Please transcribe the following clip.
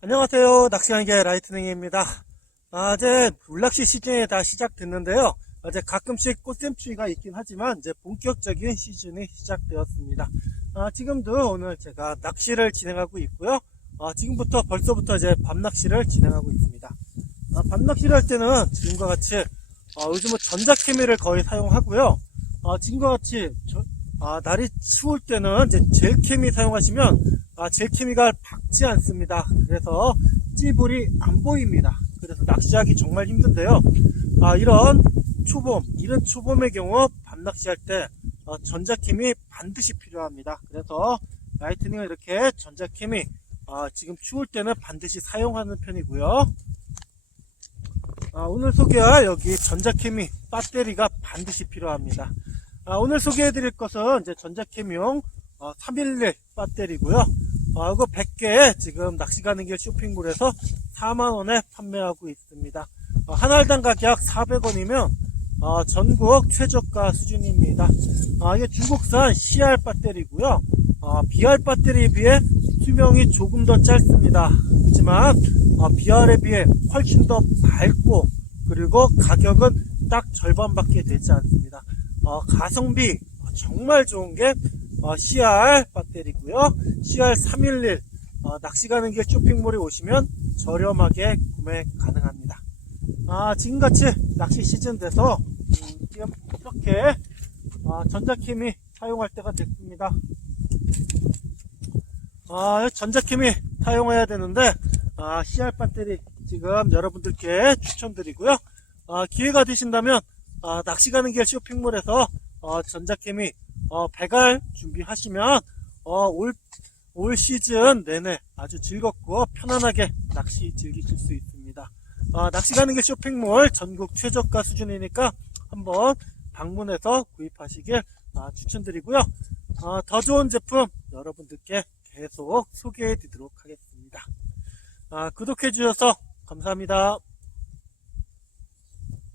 안녕하세요. 낚시한개 라이트닝입니다. 아, 이제 물낚시 시즌이 다 시작됐는데요. 이제 가끔씩 꽃샘추위가 있긴 하지만 이제 본격적인 시즌이 시작되었습니다. 아, 지금도 오늘 제가 낚시를 진행하고 있고요. 아, 지금부터 벌써부터 이제 밤낚시를 진행하고 있습니다. 아, 밤낚시를 할 때는 지금과 같이 아, 요즘은 전자케미를 거의 사용하고요. 아, 지금과 같이 저- 아, 날이 추울 때는 이제 젤케미 사용하시면 아, 젤케미가 밝지 않습니다. 그래서 찌불이 안 보입니다. 그래서 낚시하기 정말 힘든데요. 아, 이런 초봄, 이런 초봄의 경우 밤낚시할 때 어, 전자캠이 반드시 필요합니다. 그래서 라이트닝은 이렇게 전자캠이 아, 지금 추울 때는 반드시 사용하는 편이고요. 아, 오늘 소개할 여기 전자캠이 배터리가 반드시 필요합니다. 아, 오늘 소개해드릴 것은 이제 전자캠용 어, 311 배터리고요. 아, 이거 100개 지금 낚시 가는 길 쇼핑몰에서 4만 원에 판매하고 있습니다. 어, 한 알당 가격 400원이면 어, 전국 최저가 수준입니다. 아, 이게 중국산 CR 배터리고요. 어, BR 배터리에 비해 수명이 조금 더 짧습니다. 하지만 어, BR에 비해 훨씬 더 밝고 그리고 가격은 딱 절반밖에 되지 않습니다. 어, 가성비 정말 좋은 게 어, CR 배터리고요. CR 311 어, 낚시 가는 길 쇼핑몰에 오시면 저렴하게 구매 가능합니다. 아, 지금같이 낚시 시즌 돼서 음, 지금 이렇게 아, 전자캠이 사용할 때가 됐습니다. 아, 전자캠이 사용해야 되는데 아, CR 배터리 지금 여러분들께 추천드리고요. 아, 기회가 되신다면 아, 낚시 가는 길 쇼핑몰에서 어, 전자캠이 어, 배갈 준비하시면 어, 올, 올 시즌 내내 아주 즐겁고 편안하게 낚시 즐기실 수 있습니다. 아, 낚시 가는 길 쇼핑몰 전국 최저가 수준이니까 한번 방문해서 구입하시길 아, 추천드리고요. 아, 더 좋은 제품 여러분들께 계속 소개해 드리도록 하겠습니다. 아, 구독해 주셔서 감사합니다.